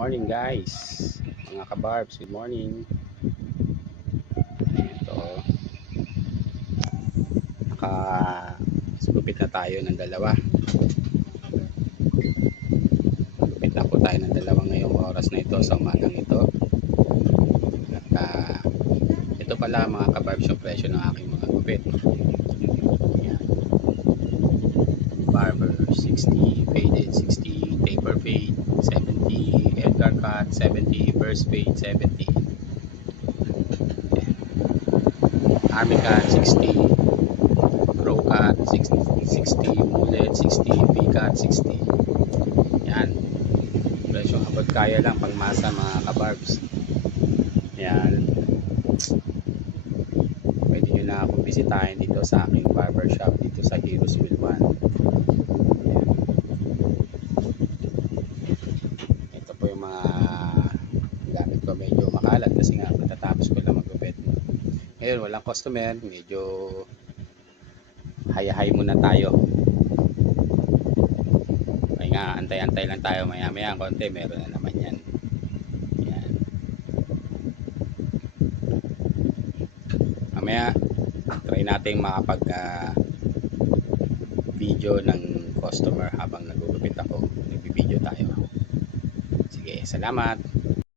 Morning guys, mga kabarbs, good morning. Ito, nakagupit na tayo ng dalawa. Gupit na po tayo ng dalawa ngayong oras na ito sa umagang ito. At ito pala mga kabarbs yung presyo ng aking mga gupit. Yan. Barber 60, faded 60, taper fade 70, Edgar cut 70, burst fade 70, army cut 60, crow cut 60, 60, mullet 60, V-cut 60. Yan, presyo abot kaya lang pangmasa mga kabarbs. Yan, pwede nyo na akong bisitahin dito sa aking barbershop dito sa Heroes Mill 1. Ito po yung mga gamit ko, medyo makalat kasi nga matatapos ko lang magupit. Ngayon walang customer, medyo haya-hay muna tayo. Ay nga, antay-antay lang tayo, maya-maya konti meron na naman yan. Yan. Mamaya try natin makapag video ng customer habang nagugupit ako. Nagbi-video tayo. Sige, salamat.